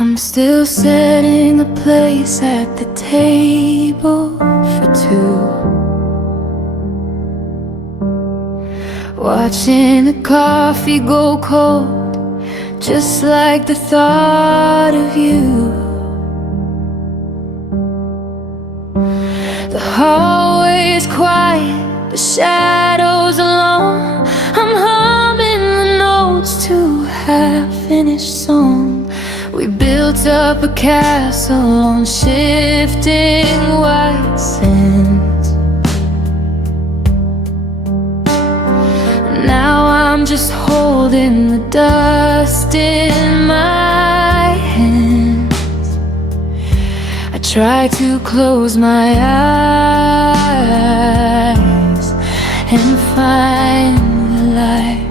I'm still setting a place at the table for two, watching the coffee go cold, just like the thought of you. The hallway is quiet, the shadows alone. I'm humming the notes to a half-finished song. We built up a castle on shifting white sands. Now I'm just holding the dust in my hands. I try to close my eyes and find the light,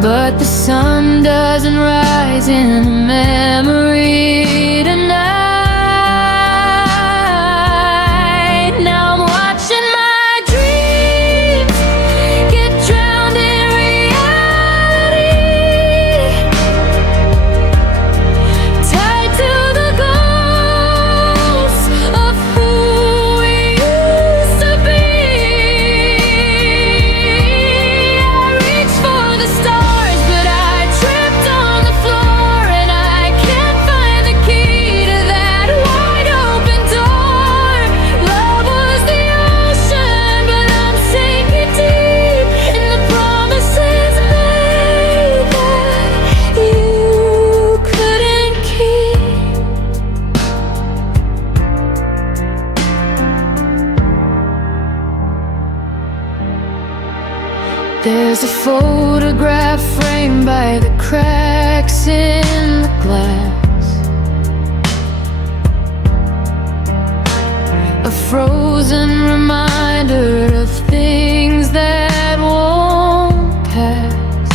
but the sun doesn't rise in a memory tonight. Now I'm watching my dreams get drowned in reality, tied to the ghosts of who we used to be. I reach for the stars, but I tripped on the floor, and I can't find the key to that wide open door. Love was the ocean, but I'm sinking deep in the promises made that you couldn't keep. There's a photograph framed by the cracks in the glass, a frozen reminder of things that won't pass.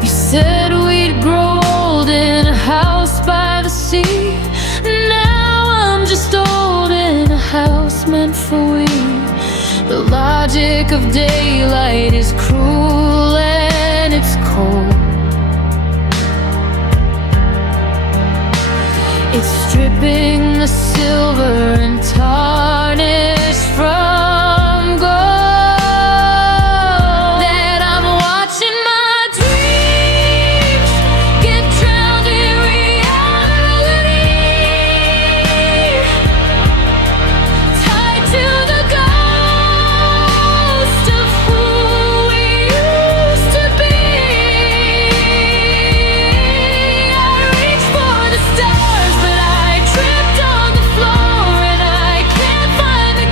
You said we'd grow old in a house by the sea. Now I'm just old in a house meant for we. The logic of daylight is cruel and it's cold. It's stripping the silver and tarnish from gold. That I'm watching my dreams get drowned in reality, tied to the ghost of who we used to be. I reach for the stars, but I tripped on the floor, and I can't find the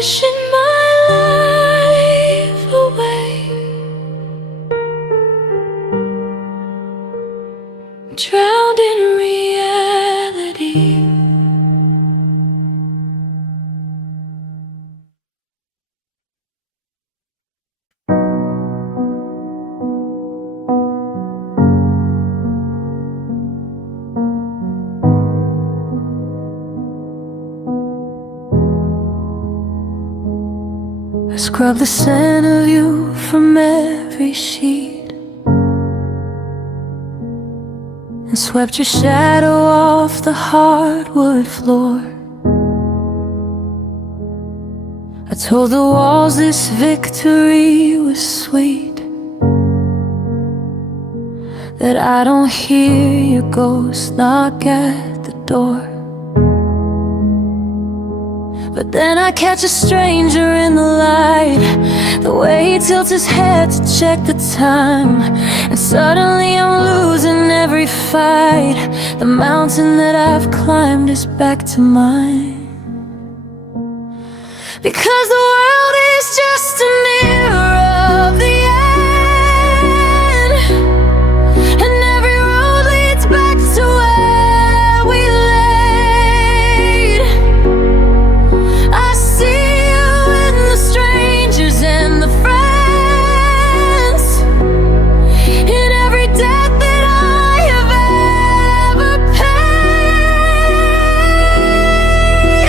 wishing my life away, drowned in reality. I scrub the scent of you from every sheet and swept your shadow off the hardwood floor. I told the walls this victory was sweet, that I don't hear your ghost knock at the door. But then I catch a stranger in the light, the way he tilts his head to check the time, and suddenly I'm losing every fight. The mountain that I've climbed is back to mine. Because the world is just a mirror of the end, and every road leads back to where we laid. I see you in the strangers and the friends, in every debt that I have ever paid.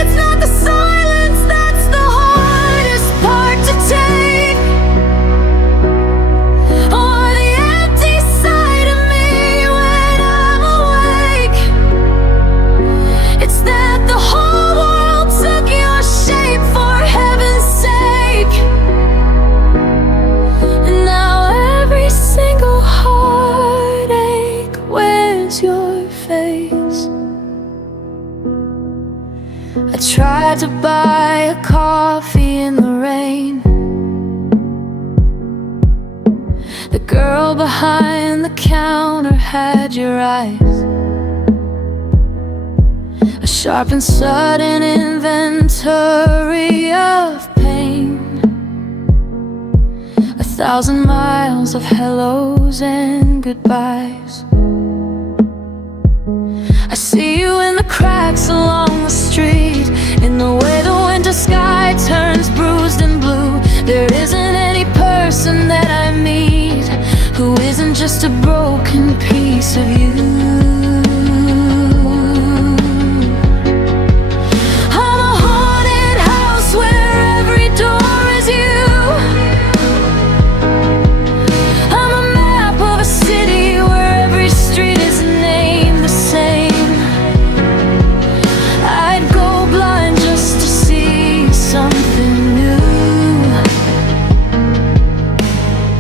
It's not the silence that's the hardest part to take, or the empty side of me when I'm awake. It's that the whole world took your shape for heaven's sake, and now every single heartache wears your face. I tried to buy a coffee in the rain. The girl behind the counter had your eyes, a sharp and sudden inventory of pain, 1,000 miles of hellos and goodbyes. I see you in the cracks along the street, in the way the winter sky turns bruised and blue. There isn't any person that I meet who isn't just a broken piece of you. I'm a haunted house where every door is you. I'm a map of a city where every street is named the same. I'd go blind just to see something new,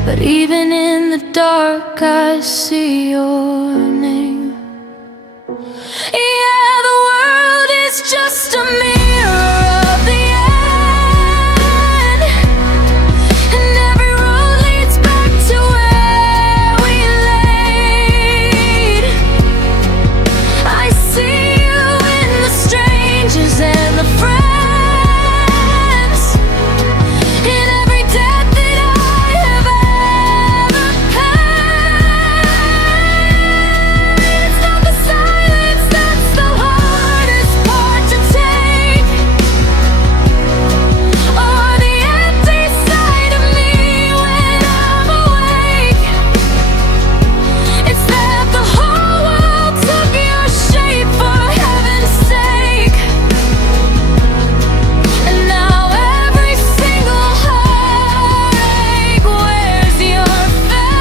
but even in the dark I see your name. Yeah, the world is just a mirror of the end, and every road leads back to where we laid. I see you in the strangers and the friends, in every debt that I have ever paid. It's not the silence that's the hardest part to take, or the empty side of me when I'm awake. It's that the whole world took your shape for heaven's sake, and now every single heartache wears your face.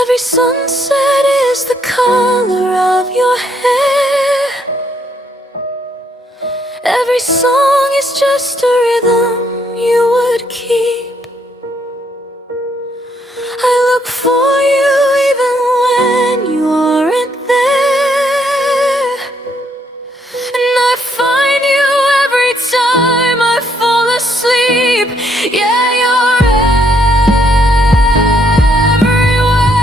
Every sunset is the color of your hair. Every song is just a rhythm you would keep. I look for you even when you aren't there, and I find you every time I fall asleep. Yeah, you're everywhere.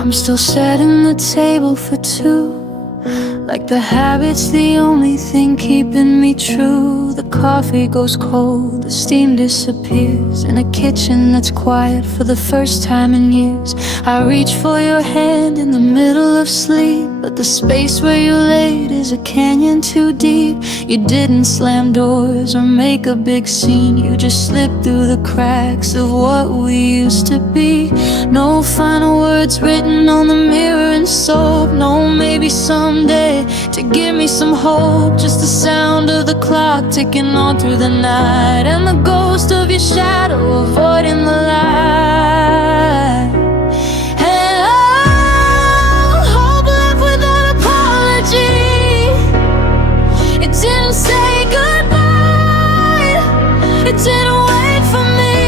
I'm still setting the table for two. Like the habit's the only thing keeping me true. The coffee goes cold, the steam disappears in a kitchen that's quiet for the first time in years. I reach for your hand in the middle of sleep, but the space where you laid is a canyon too deep. You didn't slam doors or make a big scene, you just slipped through the cracks of what we used to be. No final words written on the mirror in soap, no maybe someday to give me some hope. Just the sound of the clock ticking on through the night, and the ghost of your shadow avoiding the light. And I'll hope left without apology. It didn't say goodbye, it didn't wait for me.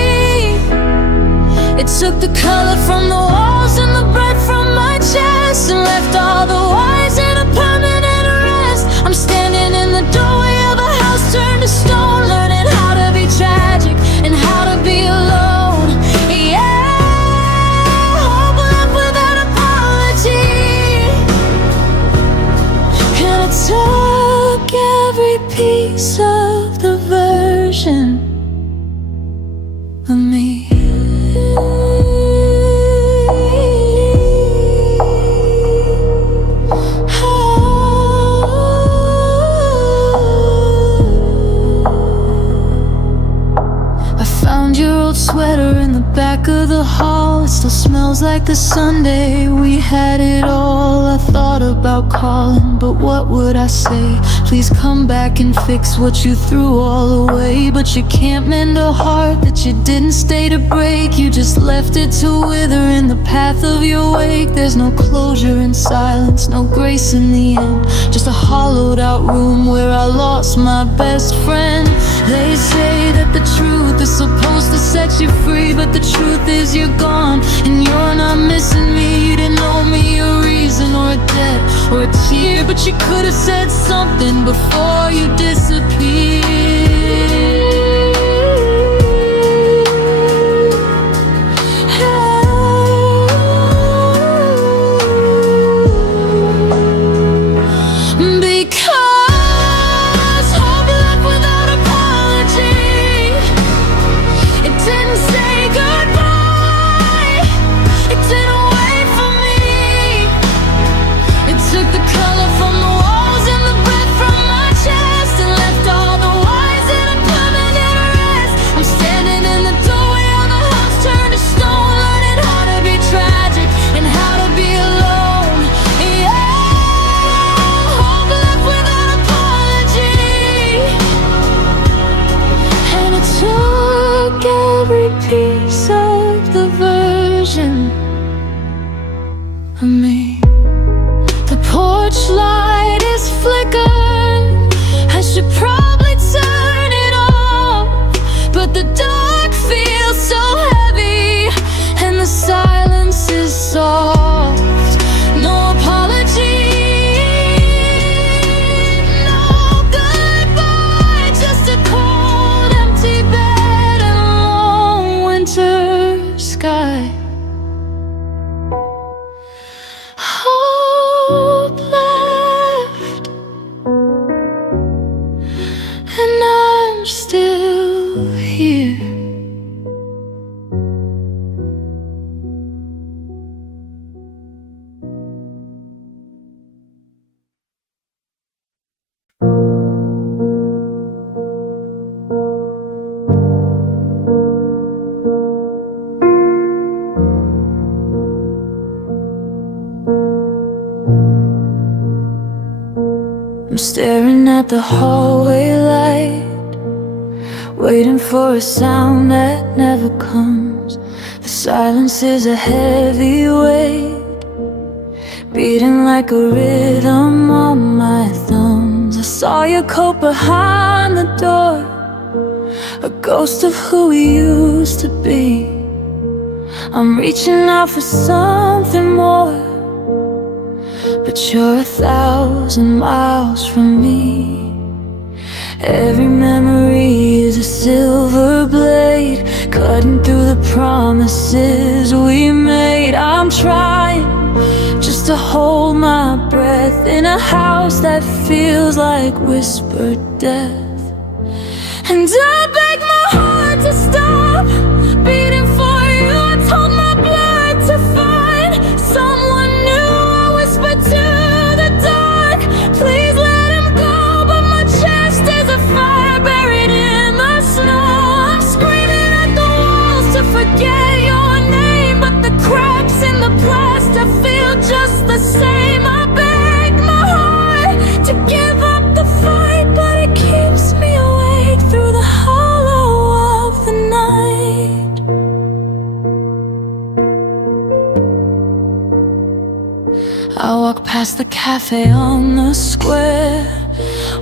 It took the color from the walls and the breath from my chest, and left all the wires in a permanent arrest. I'm standing in the doorway of a house turned to stone, learning how to be tragic and how to be alone. Yeah, hope left without apology. And I took every piece of the version of me. Sweater in the back of the hall, it still smells like the Sunday we had it all. I thought about calling, but what would I say? Please come back and fix what you threw all away. But you can't mend a heart that you didn't stay to break. You just left it to wither in the path of your wake. There's no closure in silence, no grace in the end, just a hollowed out room where I lost my best friend. They say that the truth is supposed to set you free, but the truth is you're gone and you're not missing me. You didn't owe me a reason or a debt or a tear, but you could have said something before you disappeared. Piece of the version of me. The porch light is flickering, I should probably turn it off, but the dark feels so heavy and the silence is soft. No apology, no goodbye, just a cold empty bed and winter sky. Hope left, and I'm still here. I'm staring at the hallway light, waiting for a sound that never comes. The silence is a heavy weight, beating like a rhythm on my thumbs. I saw your coat behind the door, a ghost of who we used to be. I'm reaching out for something more, but you're 1,000 miles from me. Every memory is a silver blade, cutting through the promises we made. I'm trying used to hold my breath in a house that feels like whispered death. And I beg my heart to stop beating for you. I told my blood to find someone new. I whispered to the dark, please let him go. But my chest is a fire buried in the snow. I'm screaming at the walls to forget your name, but the cracks in the plaster feel just the same. I beg my heart to give up the fight, but it keeps me awake through the hollow of the night. I walk past the cafe on the square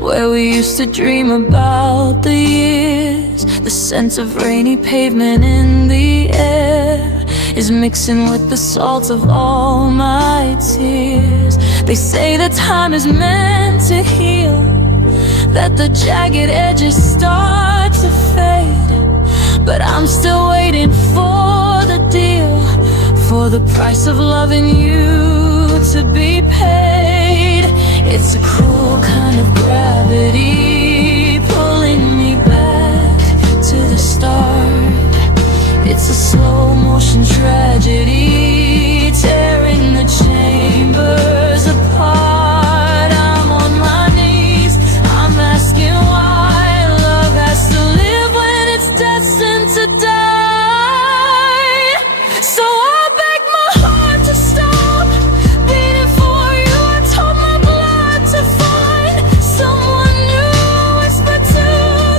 where we used to dream about the years. The scent of rainy pavement in the air is mixing with the salt of all my tears. They say that time is meant to heal, that the jagged edges start to fade, but I'm still waiting for the deal, for the price of loving you to be paid. It's a cruel kind of gravity pulling me back to the start. It's a slow motion tragedy tearing the chambers apart. I'm on my knees, I'm asking why love has to live when it's destined to die. So I beg my heart to stop beating for you. I told my blood to find someone new. Whisper to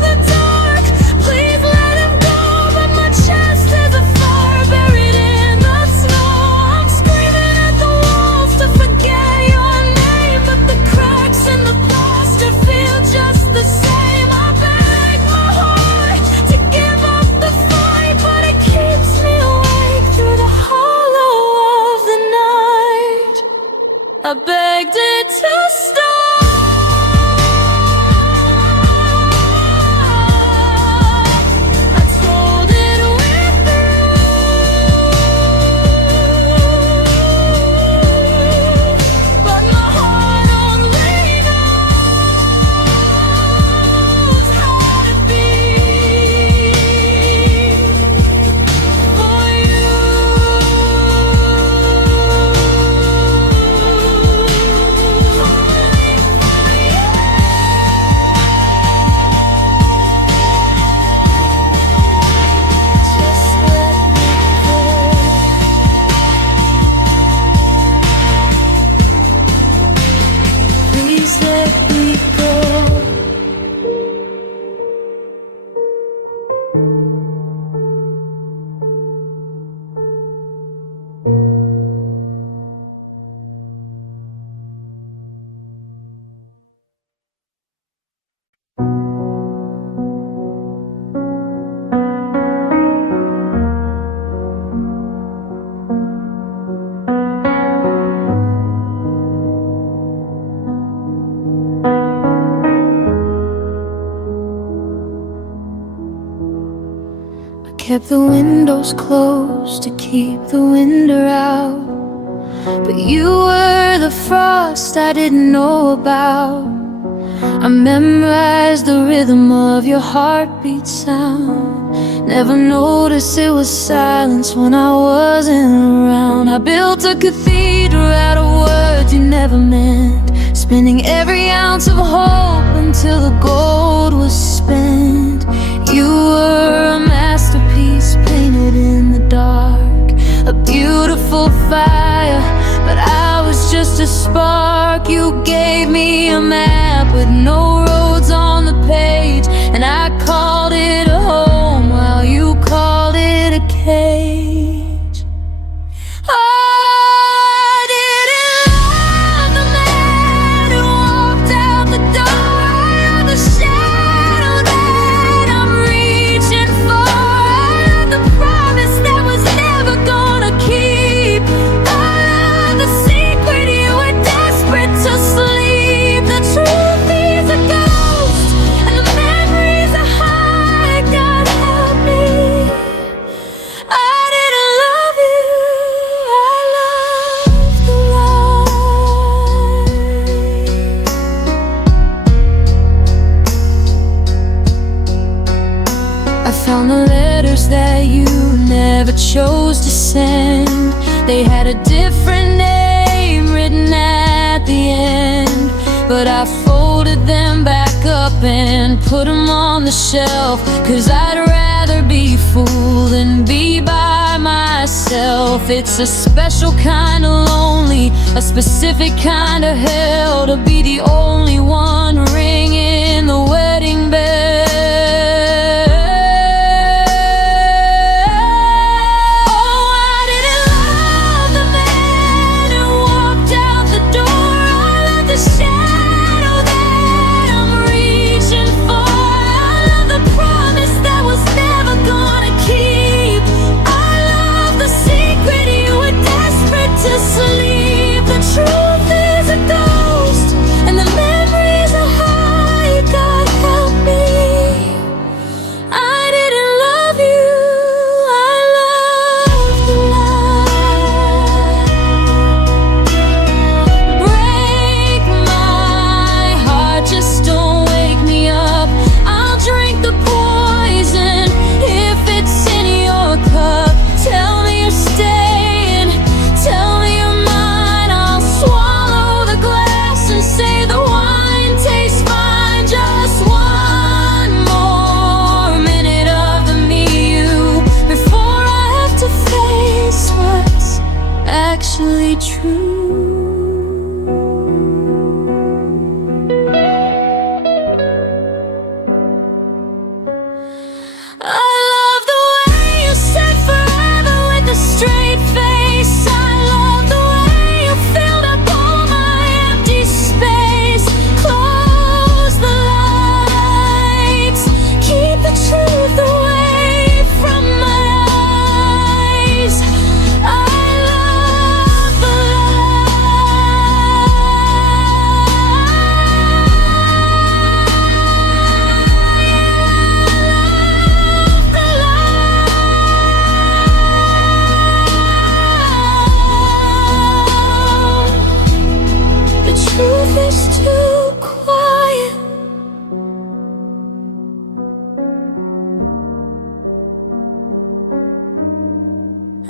the dark, please let him go. But my chest is a fire buried in the snow. I'm screaming at the walls to forget your name, but the cracks in the plaster feel just the same. I beg my heart to give up the fight, but it keeps me awake through the hollow of the night. I begged it to stop. I told it we're through, but my heart only knows how to beat for you. Just let me go. Please let me go. Kept the windows closed to keep the winter out, but you were the frost I didn't know about. I memorized the rhythm of your heartbeat sound. Never noticed it was silence when I wasn't around. I built a cathedral out of words you never meant, spending every ounce of hope until the gold was spent. You were a masterpiece painted in the dark, a beautiful fire, but I was just a spark. You gave me a map with no roads on the page, and I called it a home while you called it a cage. I didn't love the man who walked out the door, or the shadow that I'm reaching for, or the promise that was never gonna keep. I love the secret you were desperate to sleep, the truth letters that you never chose to send. They had a different name written at the end, but I folded them back up and put them on the shelf, 'cause I'd rather be fooled than be by myself. It's a special kind of lonely, a specific kind of hell, to be the only one ringing the wedding bell.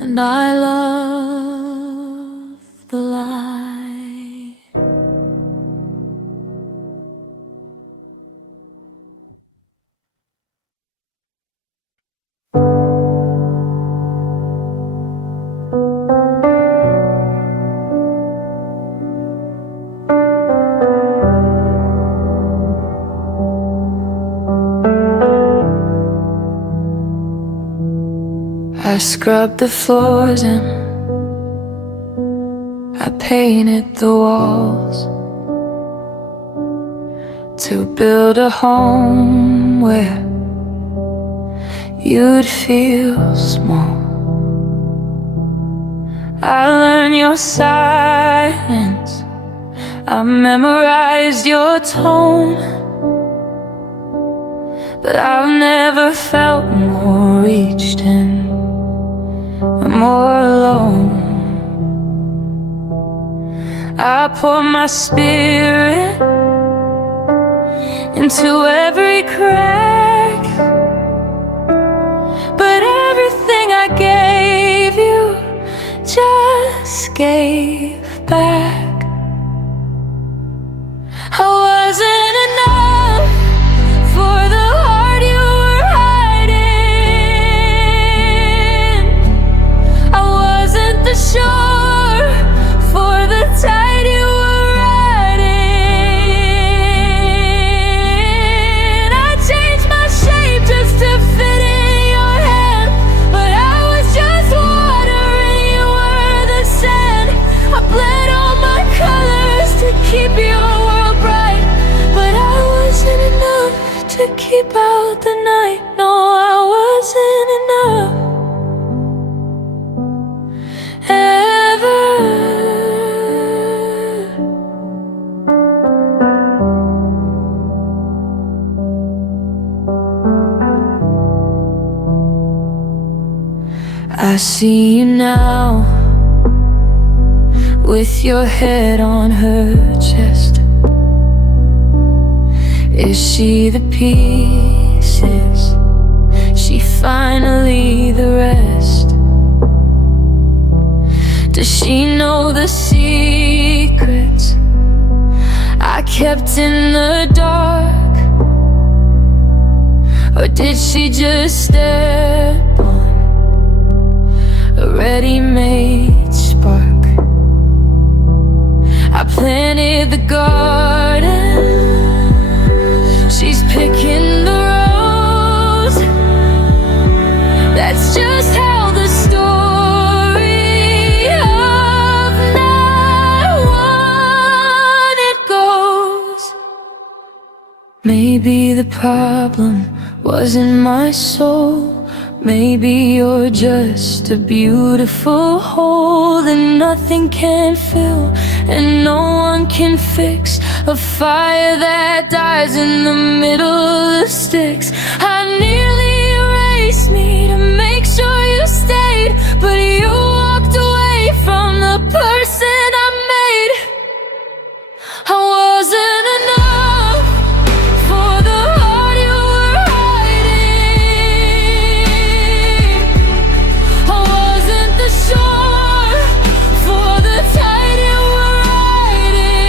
And I love the light. I scrubbed the floors and I painted the walls to build a home where you'd feel small. I learned your silence, I memorized your tone, but I've never felt more reached in, more alone. I pour my spirit into every crack, but everything I gave you just gave back. I wasn't enough for the heart you were hiding. I wasn't the shore for the tide you were riding. I changed my shape just to fit in your hand, but I was just water and you were the sand. I bled all my colors to keep your world bright, but I wasn't enough to keep out the night. No, I wasn't enough ever. I see you now with your head on her chest. Is she the pieces she finally the rest. Does she know the secrets I kept in the dark? Or did she just step on a ready-made spark? I planted the garden, she's picking the rose. That's just how the story of not one it goes. Maybe the problem wasn't my soul. Maybe you're just a beautiful hole that nothing can fill and no one can fix. A fire that dies in the middle of the sticks. I nearly erased me to make sure you stayed, but you walked away from the person I made. I wasn't enough for the heart you were hiding. I wasn't the shore for the tide you were riding.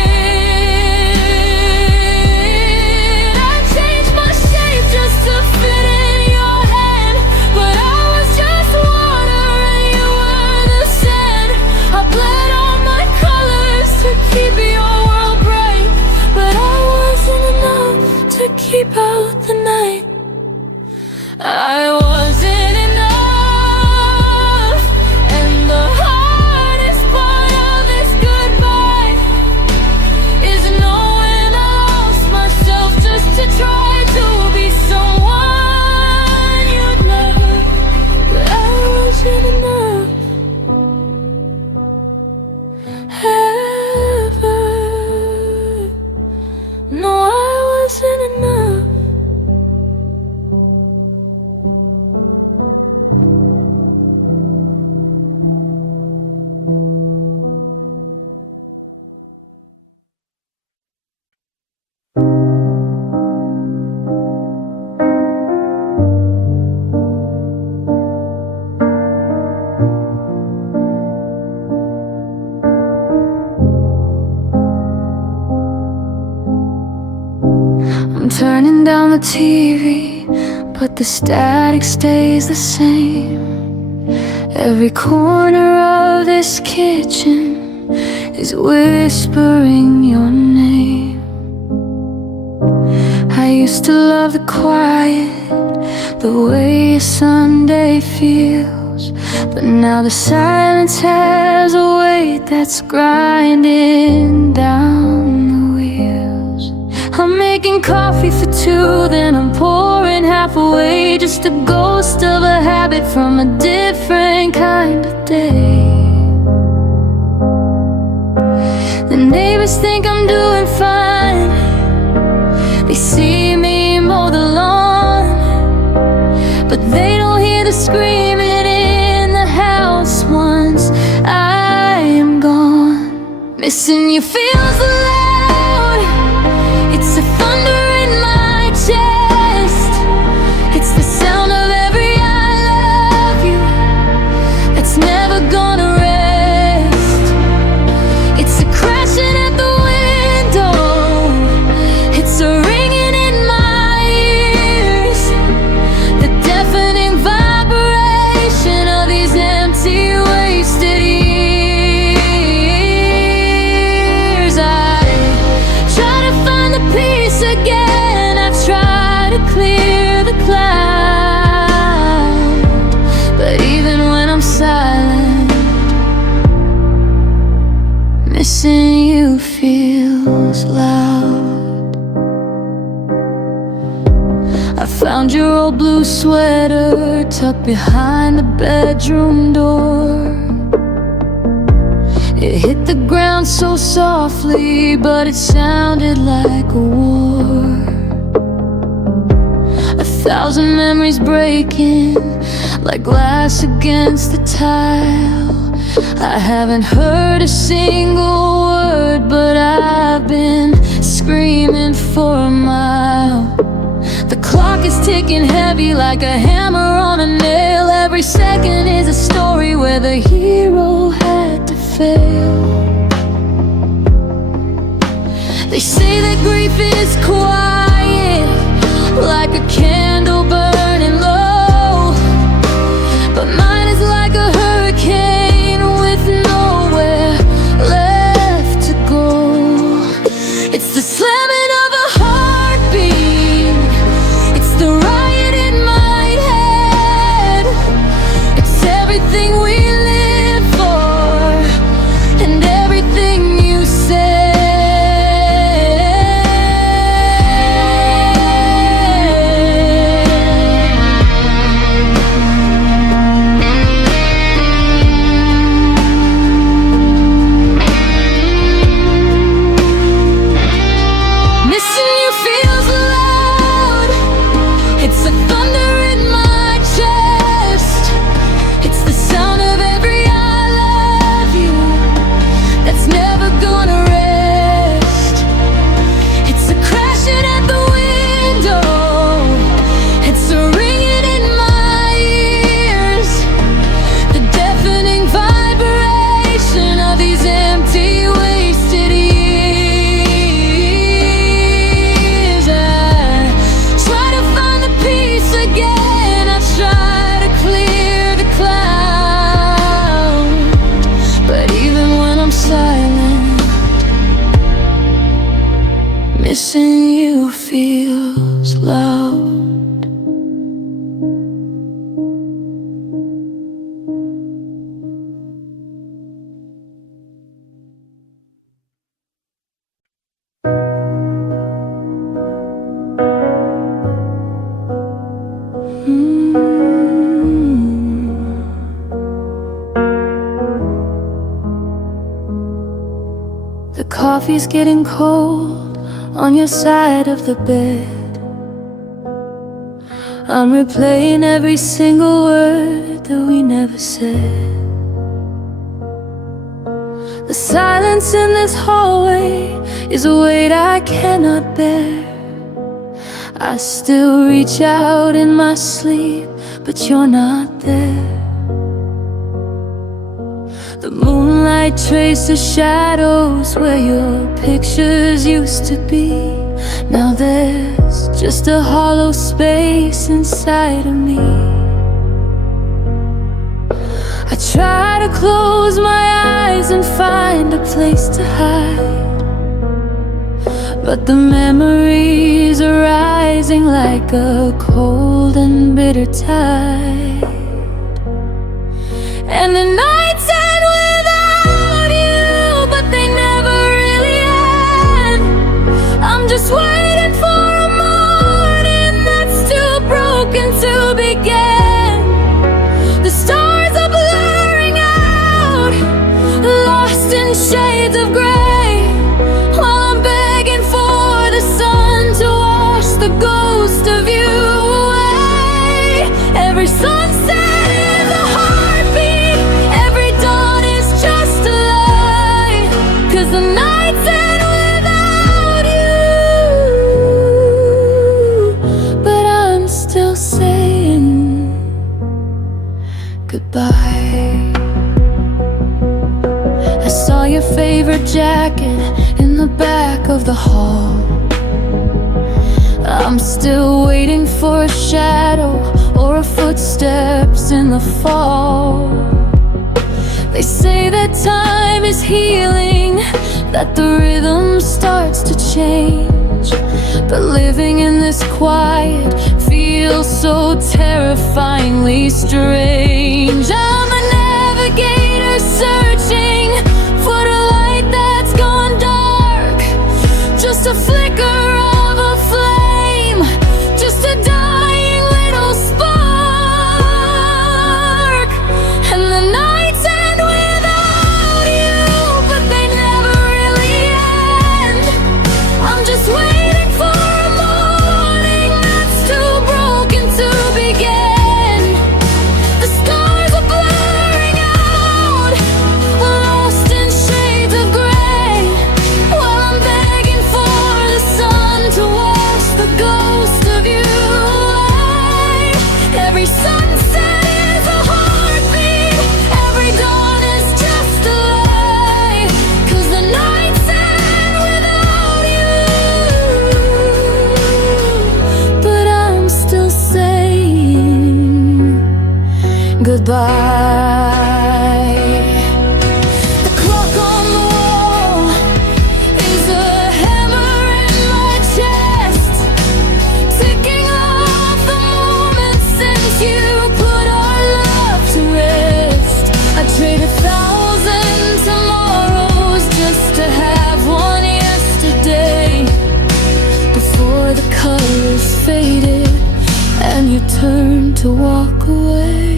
I changed my shape just to fit in your hand, but I was just water and you were the sand. I bled all my colors to keep your world bright, but I wasn't enough to keep out the night. I wasn't enough, and the hardest part of this goodbye is knowing I lost myself just to try to be someone you'd love. But I wasn't enough ever. No, I wasn't enough. I'm turning down the TV, but the static stays the same. Every corner of this kitchen is whispering your name. I used to love the quiet, the way a Sunday feels, but now the silence has a weight that's grinding down the wheels. I'm making coffee for two, then I'm pouring half away, just a ghost of a habit from a different kind of day. The neighbors think I'm doing fine, they see me mow the lawn, but they don't hear the screaming in the house once I am gone. Missing you feels loud, it's the thunder in my chest. It's the sound of every I love you that's never gonna rest. It's a crashing at the window, it's a ringing in my ears, the deafening vibration of these empty, wasted years. I try to find the peace again, I try to clear the cloud, but even when I'm silent, missing you feels loud. I found your old blue sweater tucked behind the bedroom door. It hit the ground so softly, but it sounded like a war. 1,000 memories breaking like glass against the tile. I haven't heard a single word, but I've been screaming for a mile. The clock is ticking heavy like a hammer on a nail. Every second is a story where the hero had to fail. They say that grief is quiet, like a candle burning low, but mine is like a hurricane with nowhere left to go. It's the slamming of a heartbeat, it's the riot in my head, it's everything we live for and everything you said. Missing you feels loud, it's the thunder in my chest, it's the sound of every I love you that's never gonna rest. It's a crashing at the window, it's a ringing in my ears, the deafening vibration of these empty, wasted years. I try to find the peace again, I try to clear the cloud, but even when I'm silent, missing you feels loud. The coffee's getting cold on your side of the bed. I'm replaying every single word that we never said. The silence in this hallway is a weight I cannot bear. I still reach out in my sleep, but you're not there. The moonlight traces shadows where your pictures used to be. Now there's just a hollow space inside of me. I try to close my eyes and find a place to hide, but the memories are rising like a cold and bitter tide. And the nights end without you, but they never really end. I'm just waiting for a morning that's too broken to begin. The stars are blurring out, lost in shades of gray, while I'm begging for the sun to wash the ghost of you away. Every sunset is a heartbeat, every dawn is just a lie, 'cause the nights end without you, but I'm still saying goodbye. I saw your favorite jacket in the back of the hall. I'm still waiting for a shadow or a footsteps in the fall. They say that time is healing, that the rhythm starts to change, but living in this quiet feels so terrifyingly strange. I'm a navigator searching for the light that's gone dark, just a flicker of a flame, just a dying little spark. And the nights end without you, but they never really end. I'm just waiting for a morning that's too broken to begin. The goodbye. The clock on the wall is a hammer in my chest, ticking off the moments since you put our love to rest. I trade 1,000 tomorrows just to have one yesterday, before the colors faded and you turned to walk away.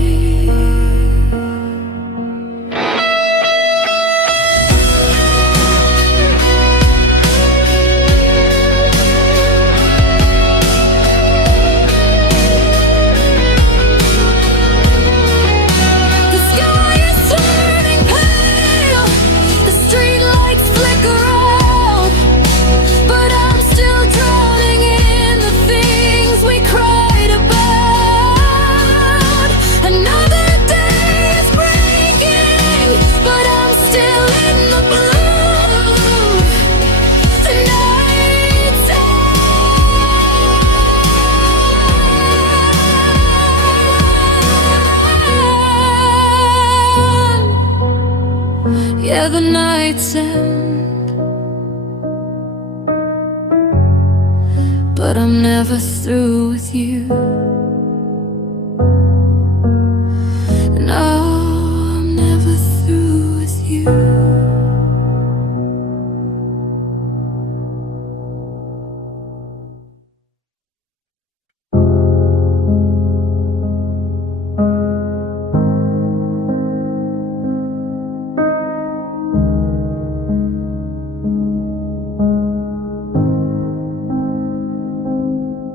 The sky is turning pale, the streetlights flicker out, but I'm still drowning in the things we cried about. Another day is breaking, but I'm still in the blue. The night's end. Yeah, the night's end, but I'm never through with you. No, I'm never through with you.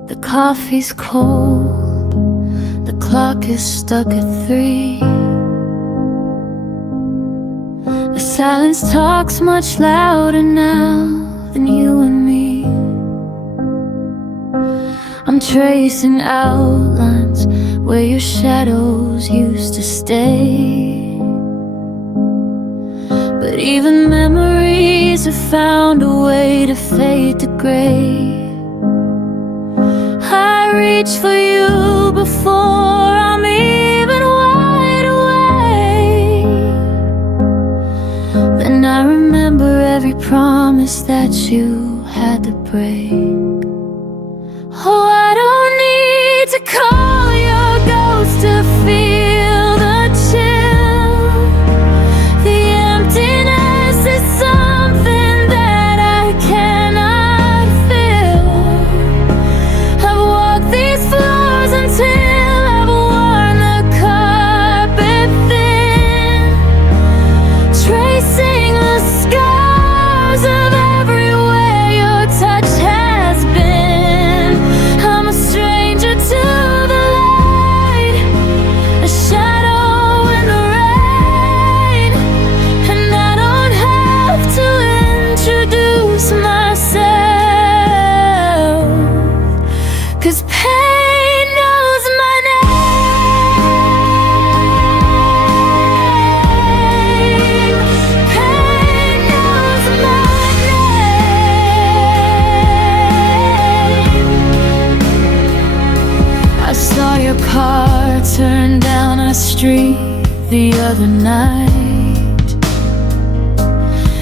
The coffee's cold, the clock is stuck at 3. The silence talks much louder now than you and me. I'm tracing outlines where your shadows used to stay, but even memories have found a way to fade to gray. I reach for you before I'm even wide awake. Then I remember every promise that you had to break. Oh, I don't need to call your ghost to feel the chill. The emptiness is something that I cannot feel. I've walked these floors until I've worn the carpet thin, tracing the scars of everywhere your touch has been. I'm a stranger to the light, a shadow in the rain, and I don't have to introduce myself, 'cause pain knows my name. Pain knows my name. I saw your car turn down a street the other night,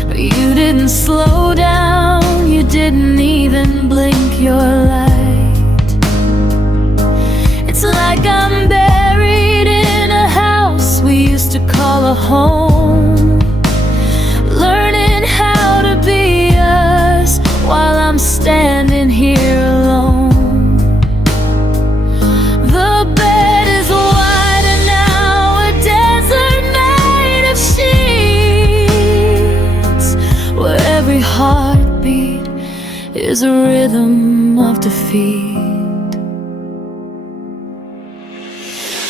but you didn't slow down, you didn't even blink your light. It's like I'm buried in a house we used to call a home, learning how to be us while I'm standing here alone. The bed is wide and now a desert made of sheets, where every heartbeat is a rhythm of defeat.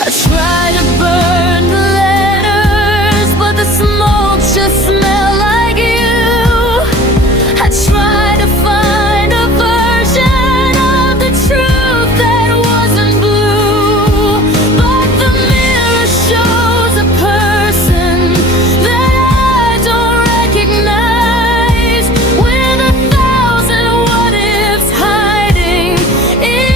I try to burn the letters, but the smoke just smells like you. I try to find a version of the truth that wasn't blue, but the mirror shows a person that I don't recognize, with 1,000 what ifs hiding in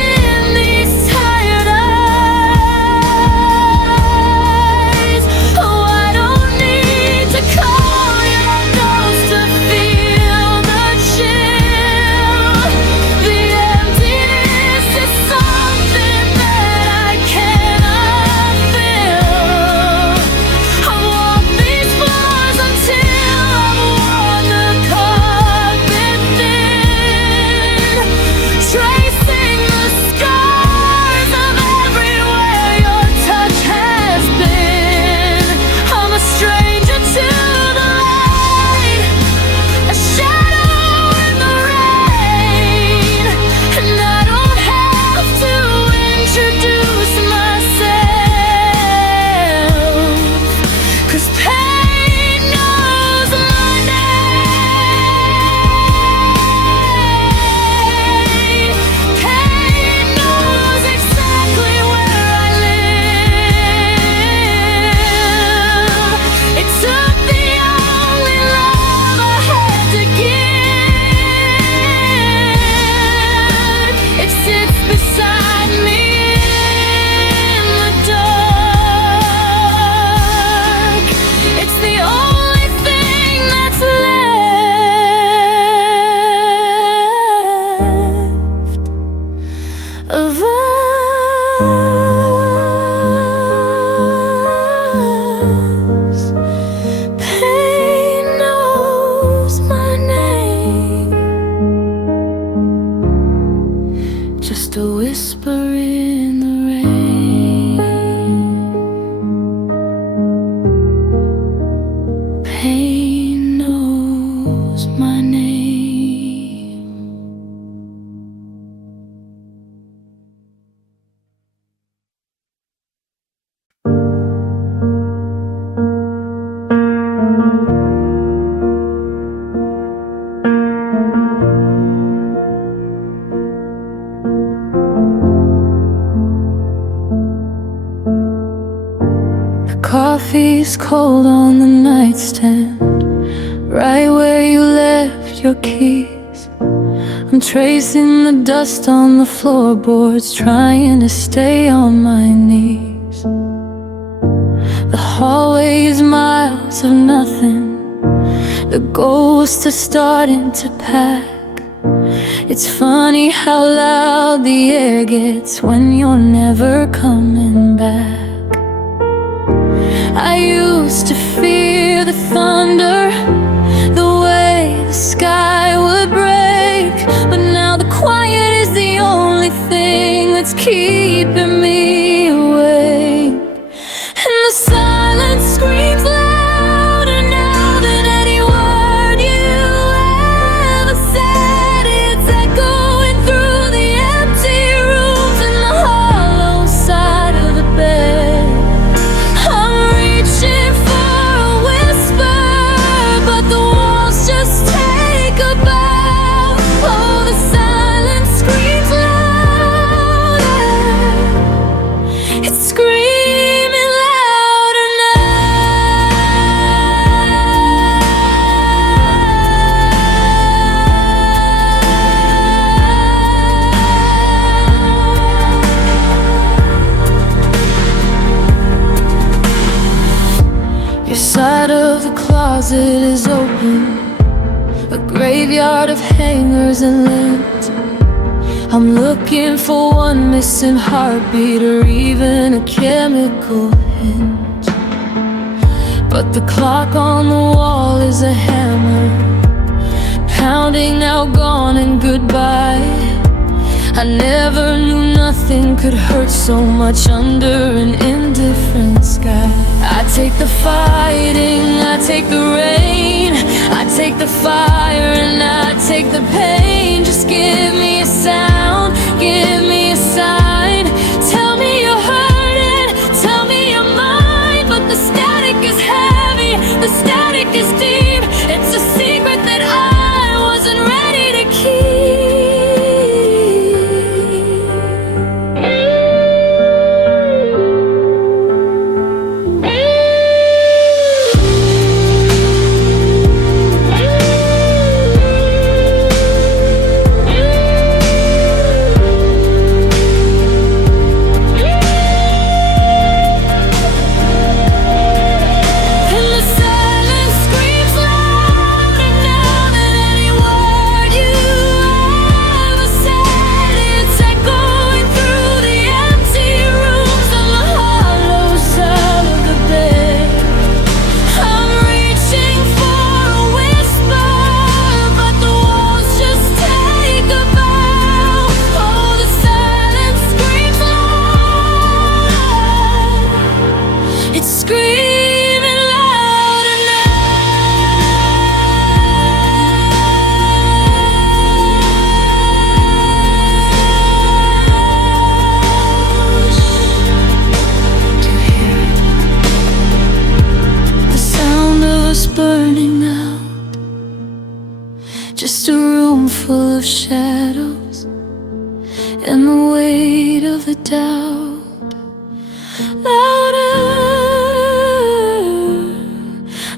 Coffee's cold on the nightstand, right where you left your keys. I'm tracing the dust on the floorboards, trying to stay on my knees. The hallway is miles of nothing, the ghosts are starting to pack. It's funny how loud the air gets when you're never coming back. I used to fear the thunder, the way the sky would break, but now the quiet is the only thing that's keeping me awake. And the silence screams louder now than any word you ever said. It's echoing through the empty rooms and the hollow side of the bed. I'm reaching for a whisper, but the walls just take a bow. Oh, the silence screams louder. It's screaming louder now. Your side of the closet is open, a graveyard of hangers and lint. I'm looking for one missing heartbeat or even a chemical hint. But the clock on the wall is a hammer, pounding now gone and goodbye. I never knew nothing could hurt so much under an indifferent sky. I take the fighting, I take the rain, I take the fire and I take the pain. Just give me a sound, give me a sign. Tell me you're hurting, tell me you're mine. But the static is heavy, the static is deep. It's a secret that I wasn't ready to keep. Burning out, just a room full of shadows and the weight of the doubt. Louder,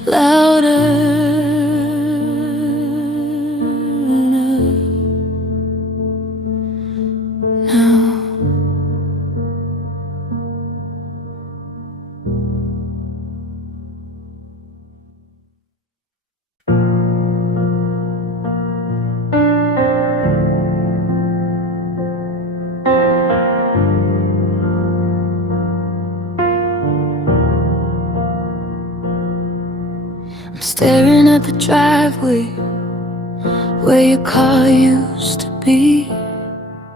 louder now. Staring at the driveway where your car used to be.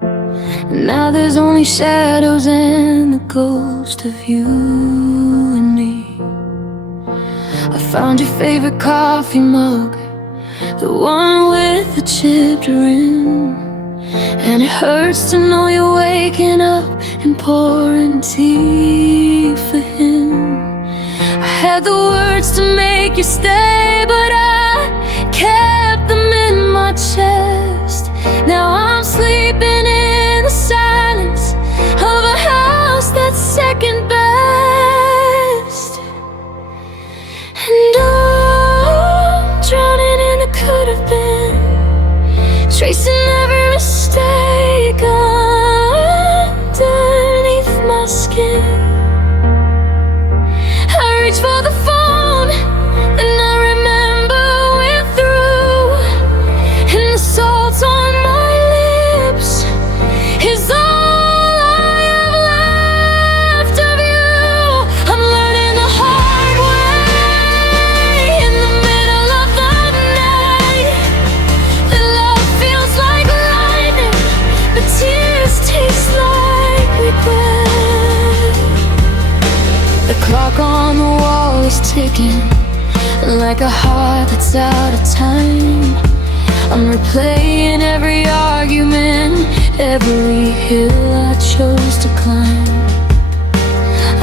And now there's only shadows and the ghost of you and me. I found your favorite coffee mug, the one with the chipped rim. And it hurts to know you're waking up and pouring tea for him. I had the words to make you stay, but I kept them in my chest. Now I'm sleeping in the silence of a house that's second best. clock on the wall is ticking, like a heart that's out of time. I'm replaying every argument, every hill I chose to climb.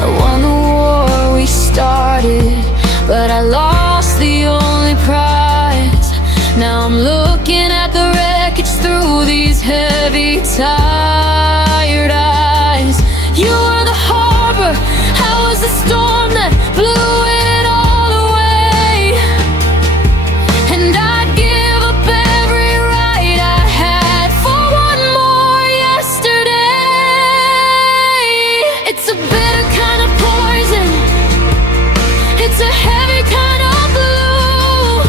I won the war we started, but I lost the only prize. Now I'm looking at the wreckage through these heavy, tired eyes. You were the harbor, I was the storm that blew it all away. And I'd give up every right I had for one more yesterday. It's a bitter kind of poison, it's a heavy kind of blue,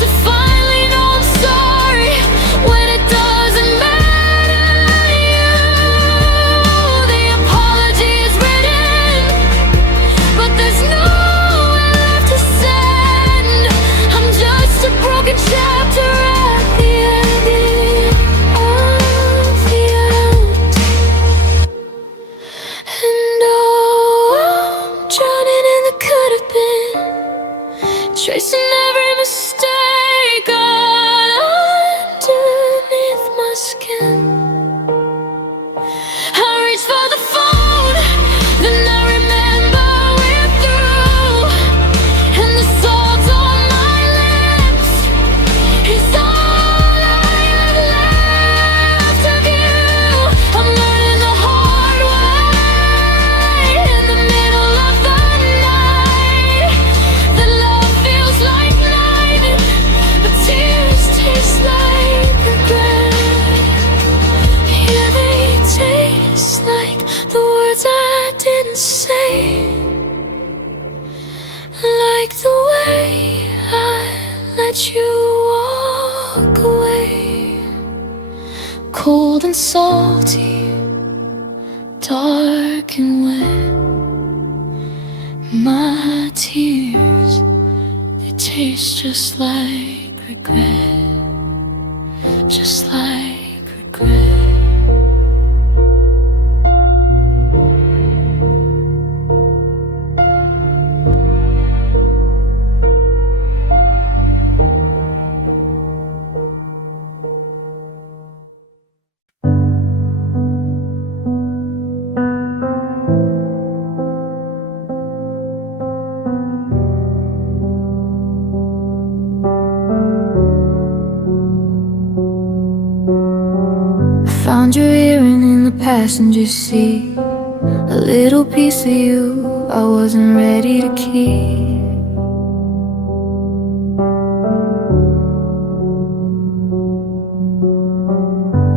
to finally know I'm sorry when it doesn't matter to you. The apology is written, but there's nowhere left to send. I'm just a broken chapter at the ending of the end. And oh, I'm drowning in the could have been, tracing every mistake underneath my skin. I reach for the phone, then I remember we're through, and the salt on my lips is all I have left of you. I'm learning the hard way in the middle of the night, that love feels like night, but tears taste like regret. Yeah, they taste like the words I didn't say, like the way I let you walk away. Cold and salty, dark and wet, my tears, they taste just like regret, just like regret. Found your earring in the passenger seat, a little piece of you I wasn't ready to keep.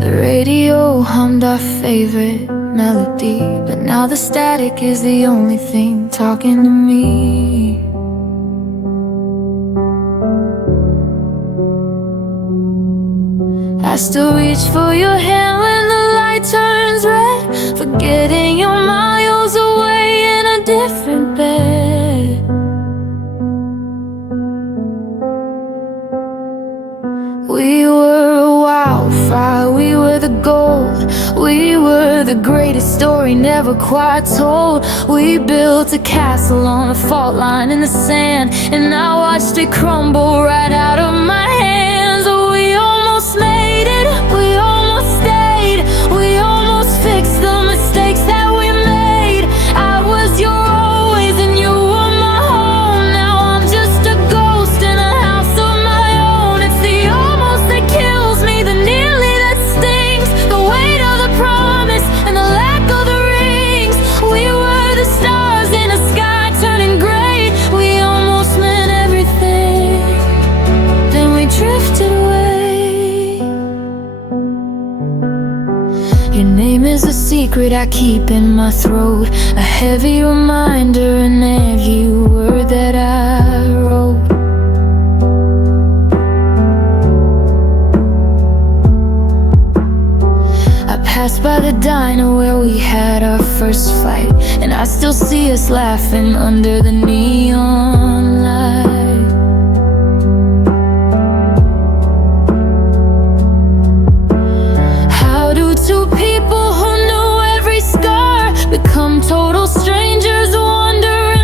The radio hummed our favorite melody, but now the static is the only thing talking to me. I still reach for your hand when the light turns red, forgetting you're miles away in a different bed. We were a wildfire, we were the gold, we were the greatest story never quite told. We built a castle on a fault line in the sand, and I watched it crumble right out of my hands. We almost made it, we almost stayed, we almost fixed the mistakes that we made. I was your always and you were my home. Now I'm just a ghost in a house of my own. It's the almost that kills me, the nearly that stings, the weight of the promise and the lack of the rings. We were the stars in a sky turning gray. We almost meant everything, then we drifted away. Your name is a secret I keep in my throat, a heavy reminder in every word that I wrote. I passed by the diner where we had our first fight, and I still see us laughing under the neon light. How do two people who knew every scar become total strangers, wondering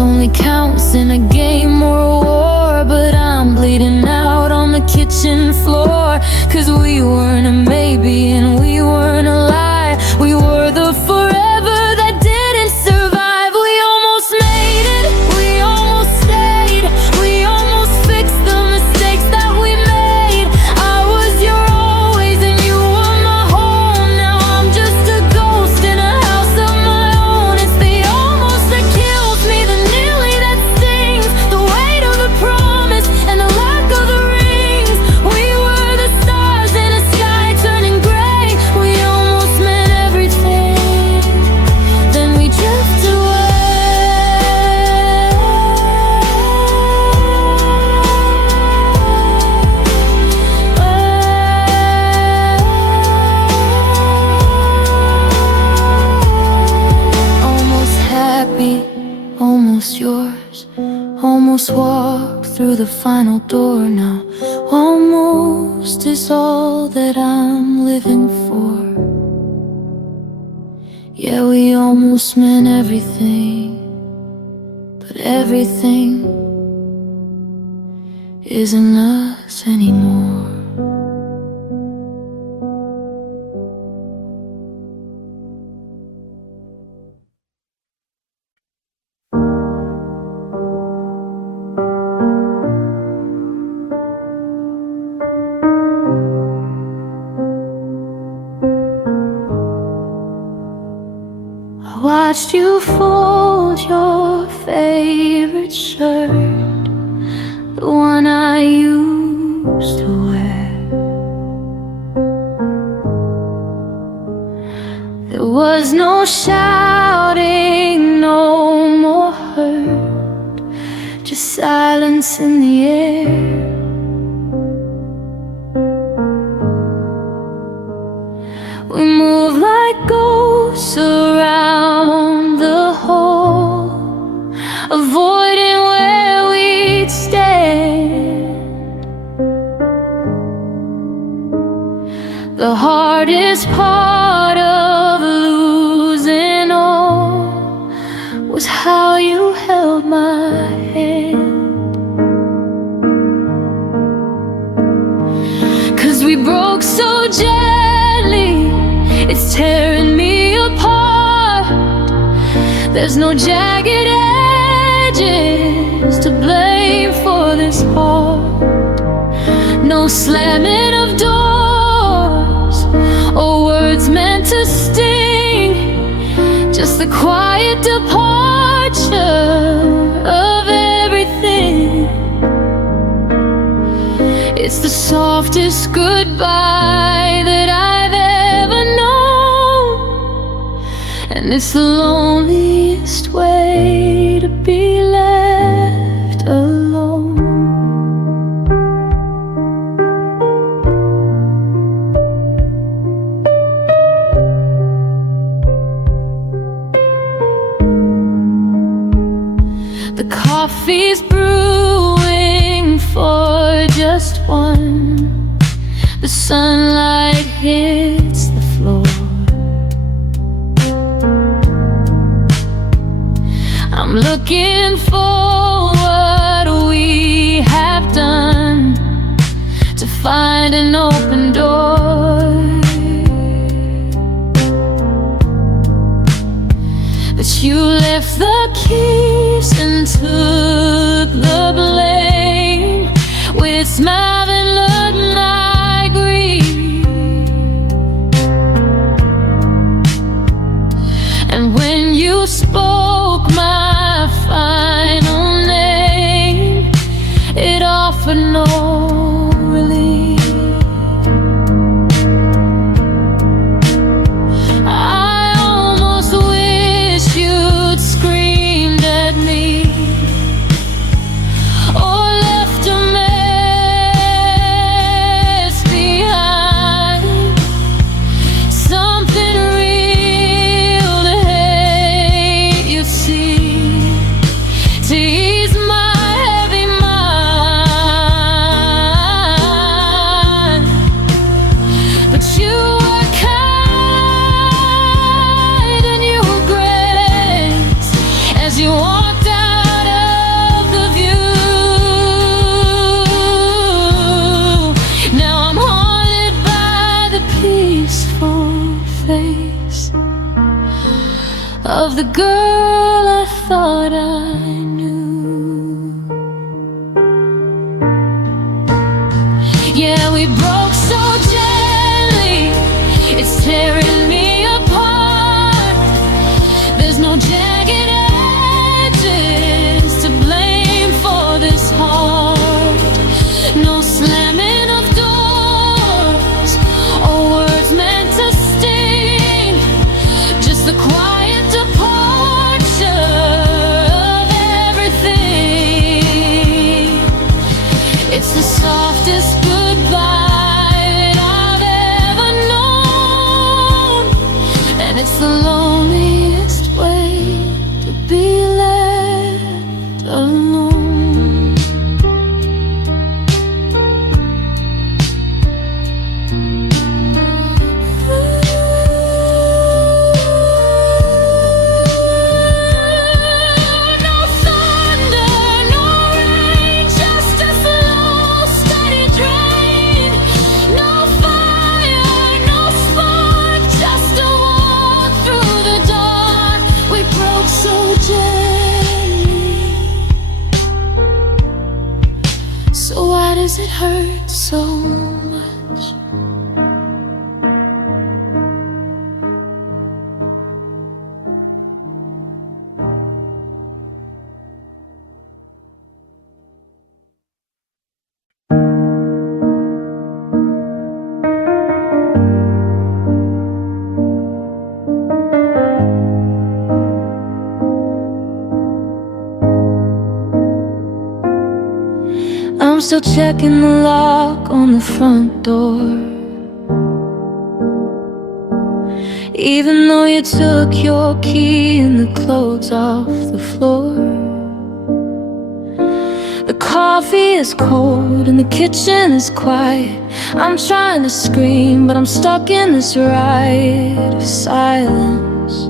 only counts in a game or a war, but I'm bleeding out on the kitchen floor. 'Cause we weren't a maybe and we weren't a lie. We were the forever that didn't survive. We almost made it, we almost stayed, we almost fixed the mistakes that we made. I was your always and you were my home. Now I'm just a ghost in a house of my own. It's the almost that kills me, the nearly that stings, the weight of the promise and the lack of the rings. We were the stars in a sky turning gray. We almost meant everything, then we drift almost happy, almost yours, almost walked through the final door now. Almost is all that I'm living for. Yeah, we almost meant everything, but everything isn't us anymore. I watched you fold your favorite shirt, the one I used to wear. There was no shouting, no more hurt, just silence in the air. We move like ghosts around the hall, avoiding where we'd stand. The hardest part of losing all was how you held my hand. 'Cause we broke so gently, it's tearing me apart. There's no jagged edges to blame for this heart. No slamming of doors or words meant to sting, just the quiet departure of everything. It's the softest goodbye that I've ever known, and it's the loneliest way to be left alone. The coffee's brewing for just one. The sunlight hits the floor. I'm looking for what we have done to find an open door. But you left the keys and took the blame. With smile and look, I grieve. And when you spoke my final name, it offered no relief. I almost wish you'd screamed at me of the girl I thought I knew. Yeah, we broke so gently, it's tearing me apart. There's no jagged edges to blame for this heart. No slamming of doors or words meant to sting, just the quiet departure of everything. It's the softest goodbye that I've ever known, and it's the loneliest way to be left alone. No thunder, no rain, just a slow, steady drain. No fire, no spark, just a walk through the dark. We broke so gently. So why does it hurt so much? I'm still checking the lock on the front door, even though you took your key and the clothes off the floor. The coffee is cold and the kitchen is quiet. I'm trying to scream, but I'm stuck in this ride of silence.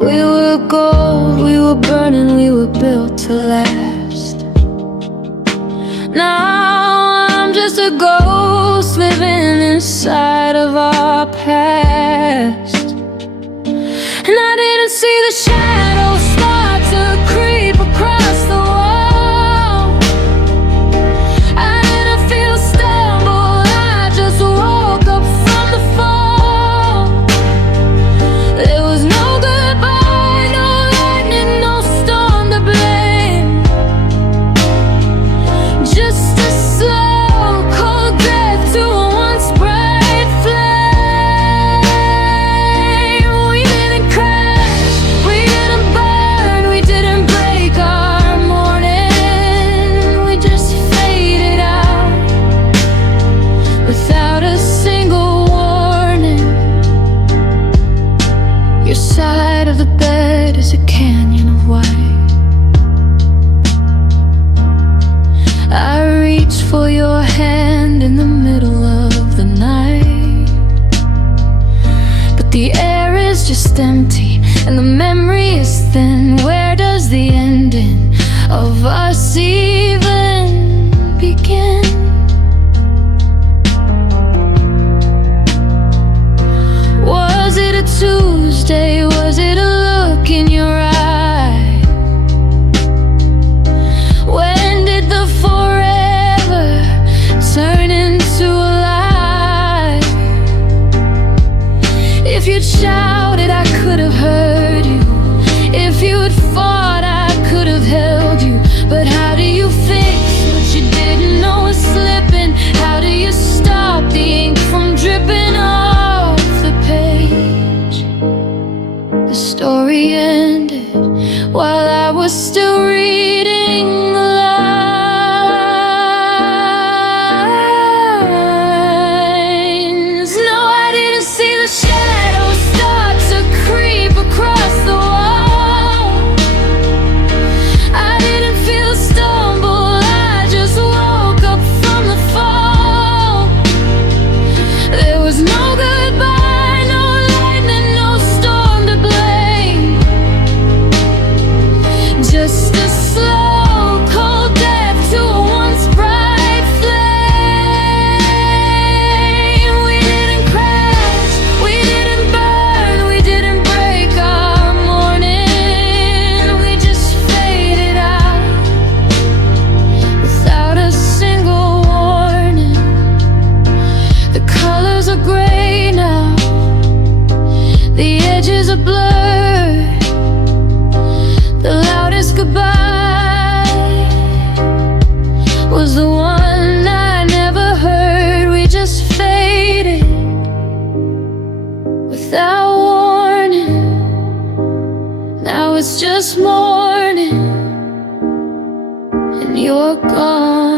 We were gold, we were burning, we were built to last. Now I'm just a ghost living inside of our past. And I didn't see the shadows start to creep across the wall. I didn't feel stumble, I just woke up from the fall. There was no goodbye, no lightning, no storm to blame. Just a slow, cold death to a once bright flame. We didn't crash, we didn't burn, we didn't break our morning. We just faded out without a single warning. Your side of the bed is a canyon of white. I reach for your hand in the middle of the night, but the air is just empty and the memory is thin. Where does the ending of us even begin? Was it a Tuesday? Was it a look in your eye? When did the forever turn into a lie? If you'd shouted, I could have heard you. If you had fought, I could have held you. But how do you was the one I never heard. We just faded without warning. Now it's just morning and you're gone.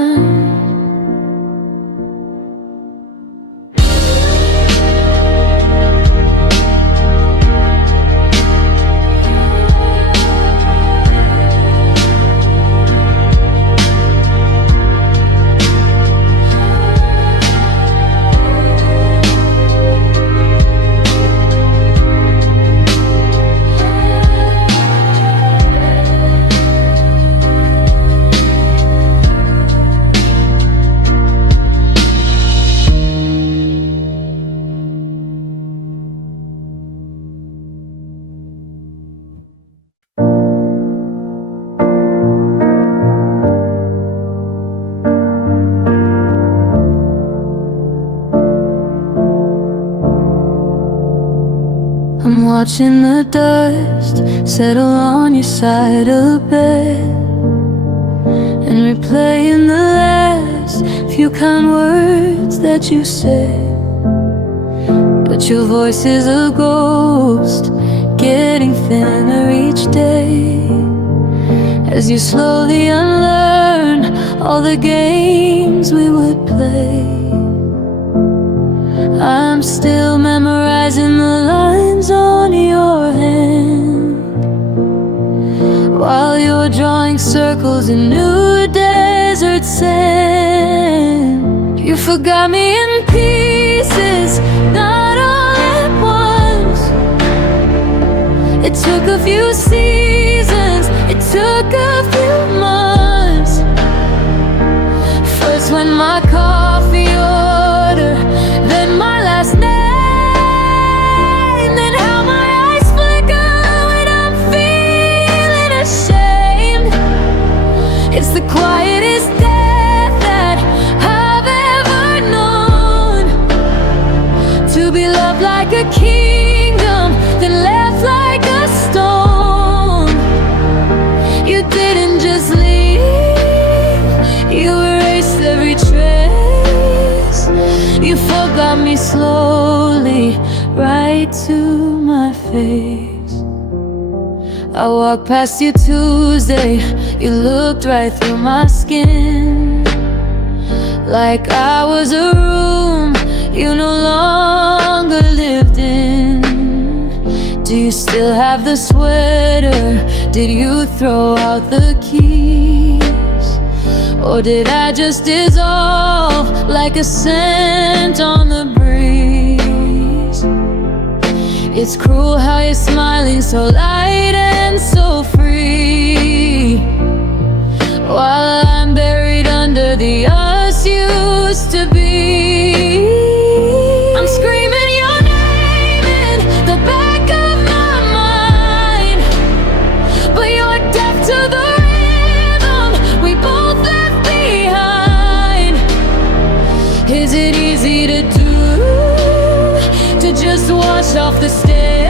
I'm watching the dust settle on your side of the bed, and replaying the last few kind words that you said. But your voice is a ghost, getting thinner each day, as you slowly unlearn all the games we would play. I'm still memorizing the lines on your hand, while you're drawing circles in new desert sand. You forgot me in pieces, not all at once. It took a few seasons, it took a few months. First when my coffee order, then my last name, then how my eyes flicker when I'm feeling ashamed. It's the quietest death that I've ever known, to be loved like a kingdom, then left like a stone. You didn't just leave, you erased every trace. You forgot me slowly, right to my face. I walked past you Tuesday, you looked right through my skin, like I was a room you no longer lived in. Do you still have the sweater? Did you throw out the keys? Or did I just dissolve like a scent on the breeze? It's cruel how you're smiling so light and so free, while I'm buried under the us used to be. I'm screaming your name in the back of my mind, but you're deaf to the rhythm we both left behind. Is it easy to do, to just wash off the stain,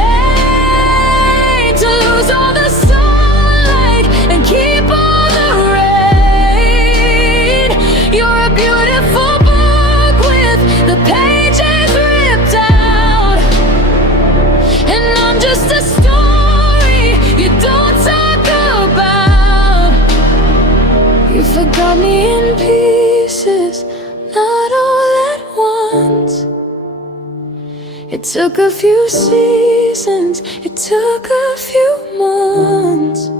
to lose all the sunlight and keep all the rain? You're a beautiful book with the pages ripped out, and I'm just a story you don't talk about. You forgot me in pieces, not all at once. It took a few seasons, it took a few months.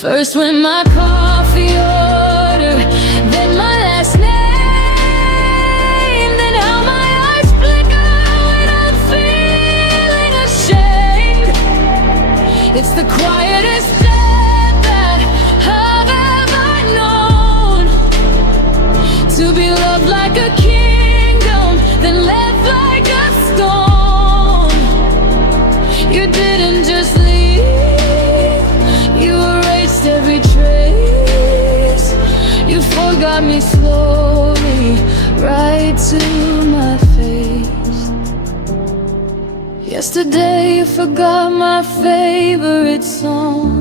First when my coffee order, then my last name, then how my eyes flicker when I'm feeling ashamed. It's the quietest death that I've ever known, to be loved like a kingdom, then left like a stone. You didn't just leave, you erased every trace. You forgot me slowly, right to my face. Yesterday you forgot my favorite song.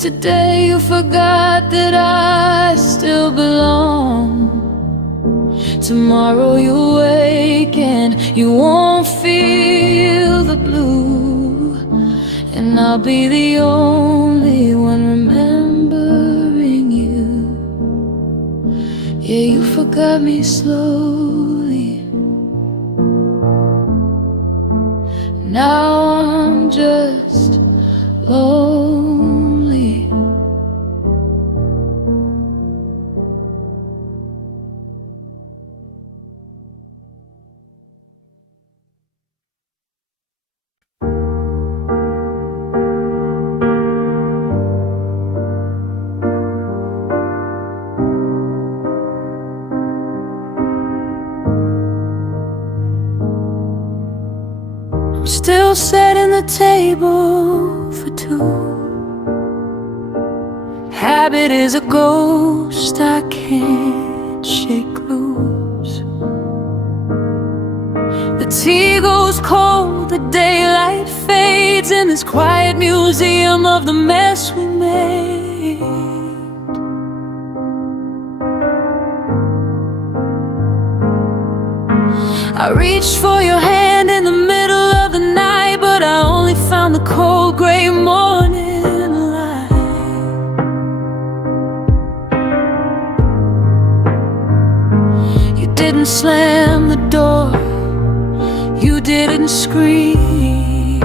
Today you forgot that I still belong. Tomorrow you'll wake and you won't feel the blue, and I'll be the only one remembering you. Yeah, you forgot me slowly. Now I'm just lonely. I'm still setting the table for two. Habit is a ghost I can't shake loose. The tea goes cold, the daylight fades in this quiet museum of the mess we made. I reached for your hand in the middle of the night, but I only found the cold gray morning light. You didn't slam the door, you didn't scream,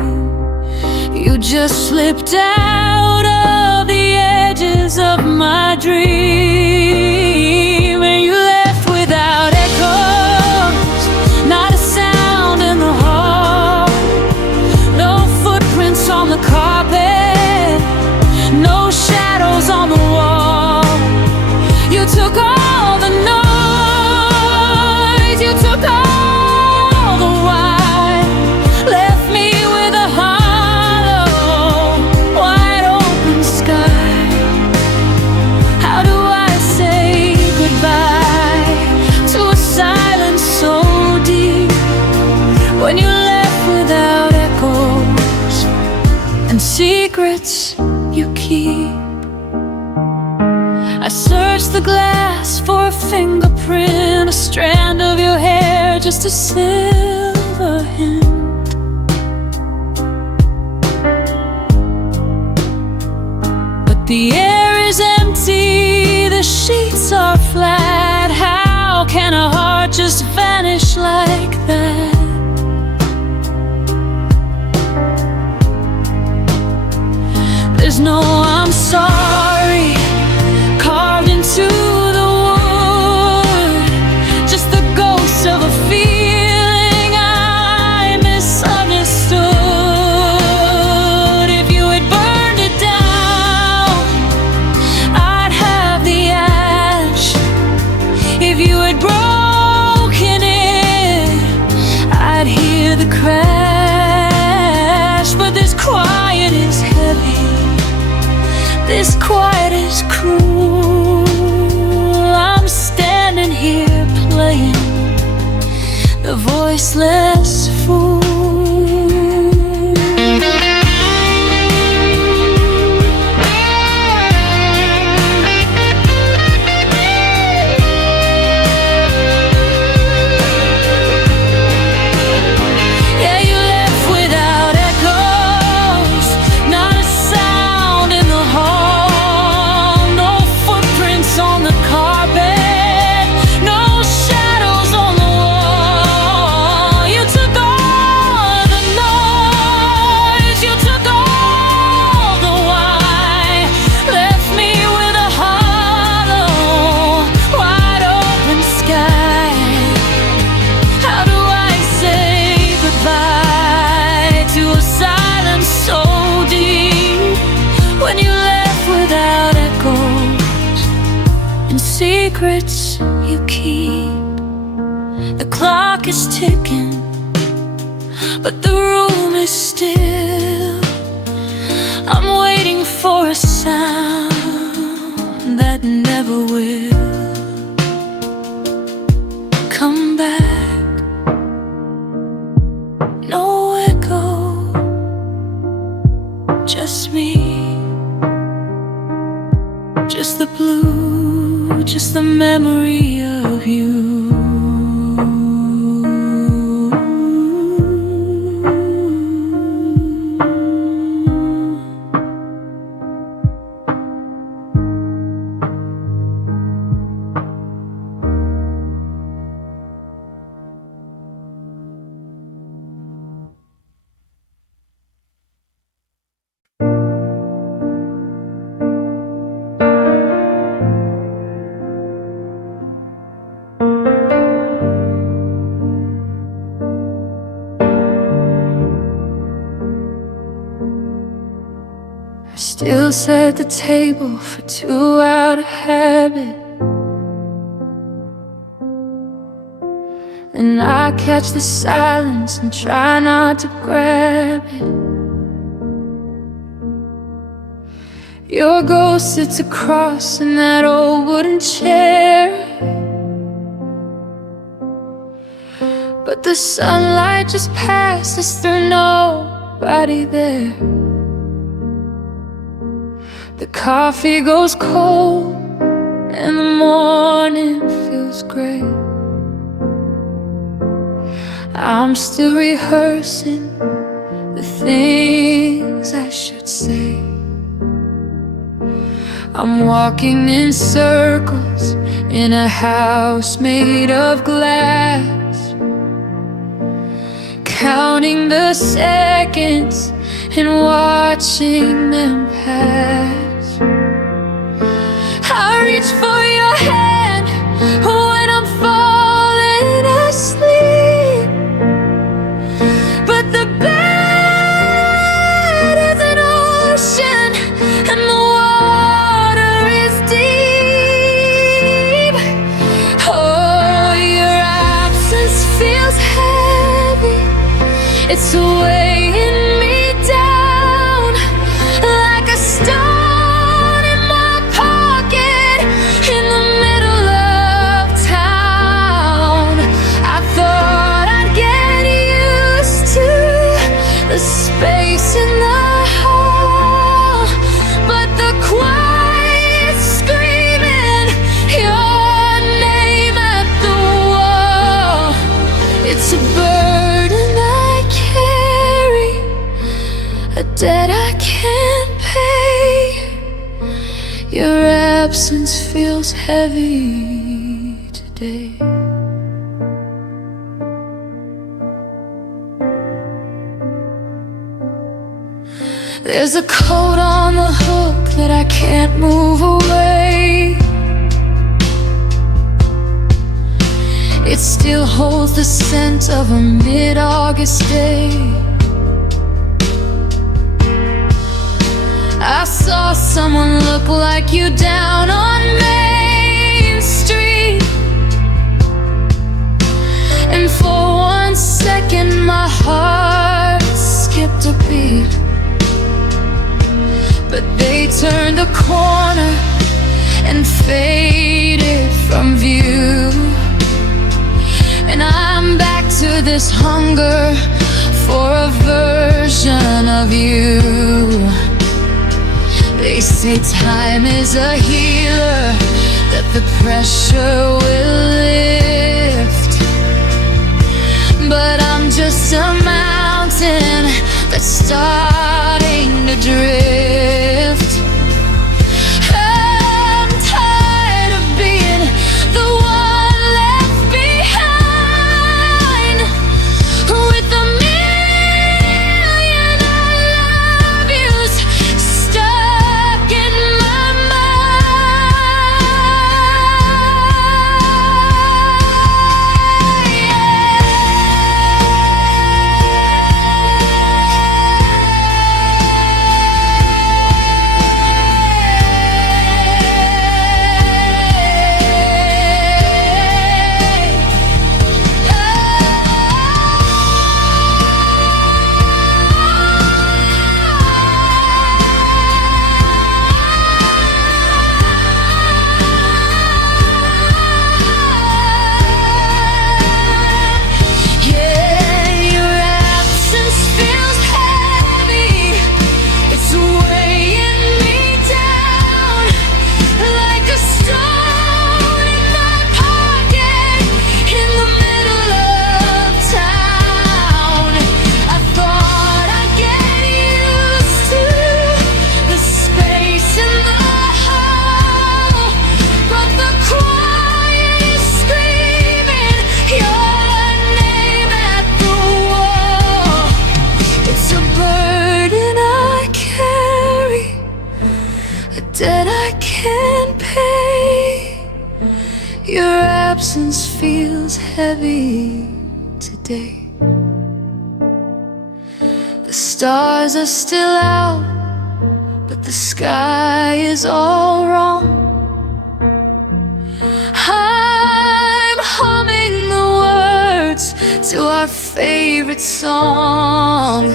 you just slipped out of the edges of my dream. And you left without echoes, not a sound in the hall, no footprints on the carpet, no shadows on the wall. You took all the noise, you took all the wine, left me with a hollow, wide open sky. How do I say goodbye to a silence so deep when you left without echoes and secrets you keep? I searched the glass for a fingerprint, a strand of your hair, just a silver hint. But the air is empty, the sheets are flat. How can a heart just vanish like that? There's no I'm sorry carved into the wood, just the ghost of a feeling I misunderstood. If you had burned it down, I'd have the ash. If you had broken it, I'd hear the crash. But this quiet is heavy, this quiet is cruel. I'm standing here playing the voiceless fool. Yeah, you left without echoes, not a sound in the hall, no footprints on the carpet, no shadows on the wall. You took all the noise, you took all the wine, left me with a hollow, wide open sky. How do I say goodbye to a silence so deep when you left without echoes and secrets you keep? The clock is ticking, but the room is still. I'm waiting for a sound that never will come back. No echo, just me Just the blue, just the memory of you. I still set the table for two out of habit, and I catch the silence and try not to grab it. Your ghost sits across in that old wooden chair, but the sunlight just passes through, nobody there. The coffee goes cold and the morning feels gray. I'm still rehearsing the things I should say. I'm walking in circles in a house made of glass, counting the seconds and watching them pass. I reach for your hand when I'm falling asleep, but the bed is an ocean and the water is deep. Oh, your absence feels heavy, it's weighing me down like a stone in my pocket in the middle of town. I thought I'd get used to the space in the hall, but the quiet screaming your name at the wall, it's a burden I carry, a debt I can't pay. Your absence feels heavy today. There's a coat on the hook that I can't move away. It still holds the scent of a mid-August day. I saw someone look like you down on Main Street, and for 1 second my heart skipped a beat. But they turned the corner and faded from view, and I'm back to this hunger for a version of you. They say time is a healer, that the pressure will lift, but I'm just a mountain that's starting to drift. I'm tired of being the one left behind, with a million I love yous stuck in my mind. can't pay. Your absence feels heavy today. The stars are still out, but the sky is all wrong. I'm humming the words to our favorite song,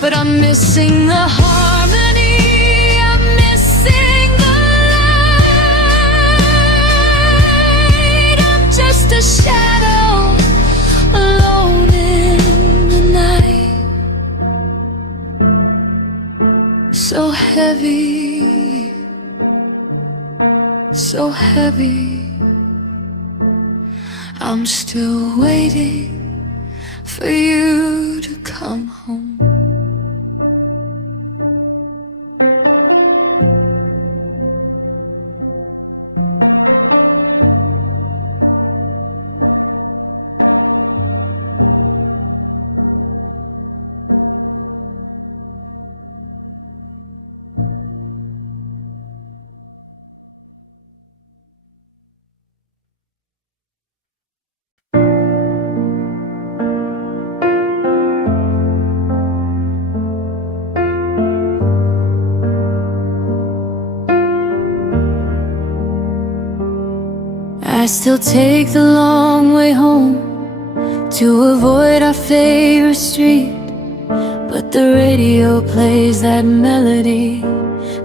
but I'm missing the harmony. I'm missing the light. I'm just a shadow alone in the night. So heavy, so heavy. I'm still waiting for you to come home. I still take the long way home to avoid our favorite street, but the radio plays that melody,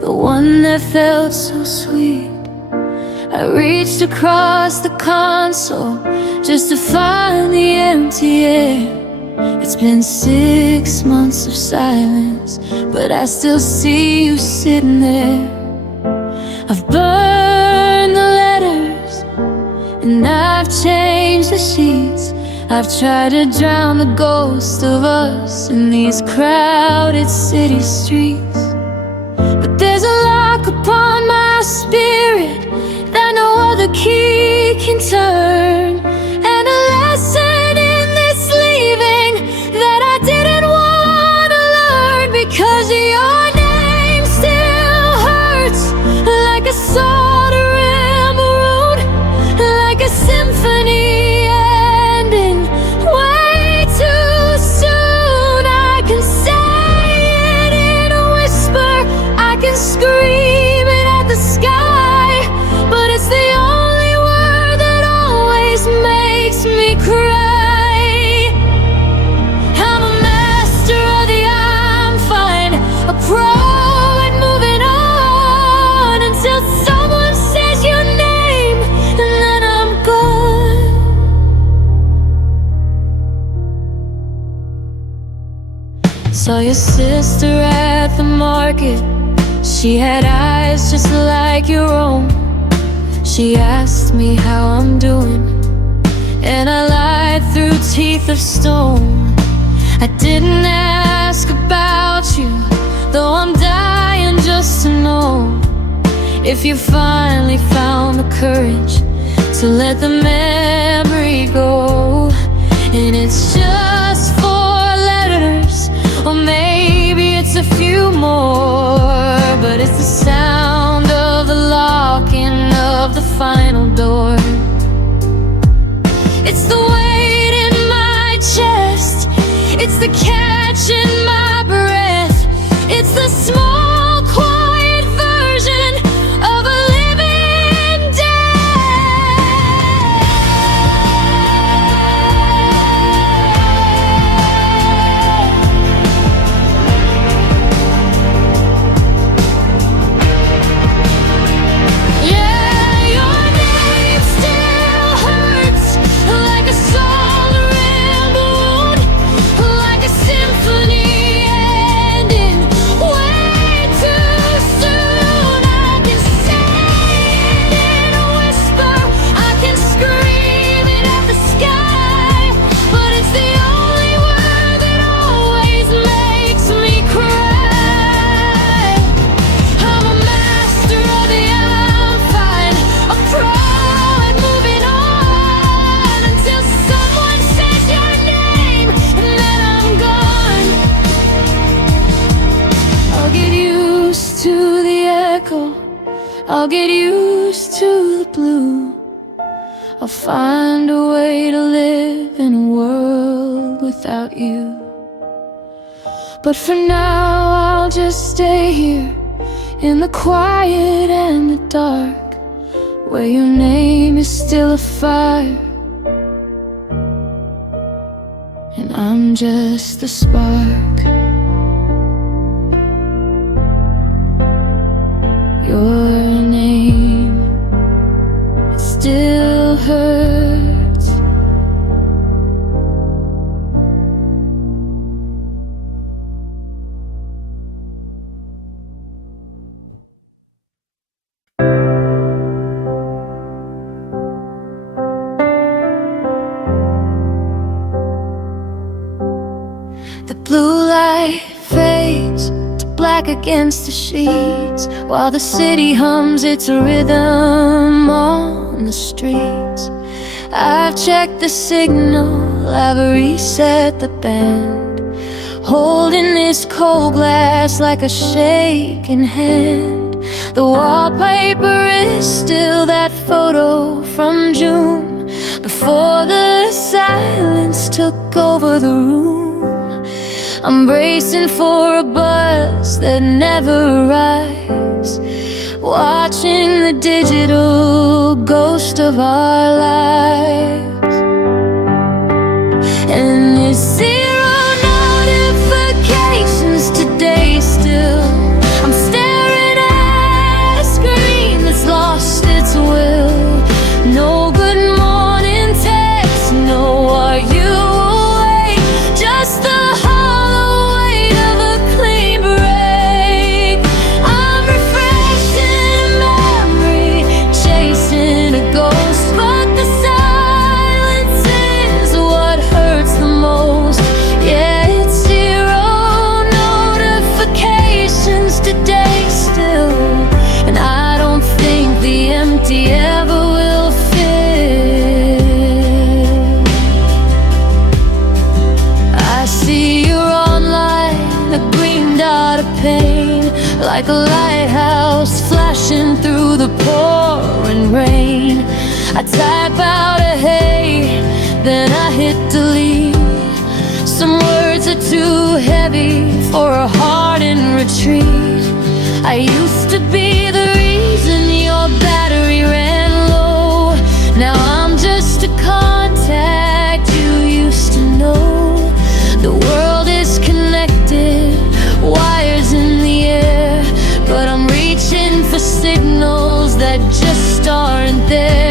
the one that felt so sweet. I reached across the console just to find the empty air. It's been 6 months of silence, but I still see you sitting there. I've burned the letters and I've changed the sheets. I've tried to drown the ghost of us in these crowded city streets, but there's a lock upon my spirit that no other key can turn, and a lesson in this leaving that I didn't want to learn, because your name still hurts like a soldering wound, like a symphony ending way too soon. I can say it in a whisper, I can scream it at the sky, but it's the only word that always makes me cry. I'm a master of the I'm fine, a pro at moving on, until someone says your name, and then I'm gone. Saw your sister at the market. She had eyes just like your own. She asked me how I'm doing, and I lied through teeth of stone. I didn't ask about you, though I'm dying just to know if you finally found the courage to let the memory go. And it's just 4 letters, or maybe it's a few more, but it's the sound of the locking of the final door. It's the weight in my chest, it's the catch in my breath, it's the small quiet version of a living death. Yeah, your name I'll get used to the blue. I'll find a way to live in a world without you. But for now I'll just stay here in the quiet and the dark, where your name is still a fire and I'm just the spark. Your name, it still hurts. The blue light fades to black against the sheets, while the city hums its rhythm on the streets. I've checked the signal, I've reset the band, holding this cold glass like a shaking hand. The wallpaper is still that photo from June, before the silence took over the room. I'm bracing for a buzz that never arrives, watching the digital ghost of our lives. And it's zero notifications today still. I'm staring at a screen that's lost its will. No good morning text, no are you awake, just the like a lighthouse flashing through the pouring rain. I type out a hey, then I hit delete. Some words are too heavy for a heart in retreat. I used to be the reason your battery ran low. Now I'm just a contact you used to know. The world is connected, wires in the air, but I'm reaching for signals that just aren't there.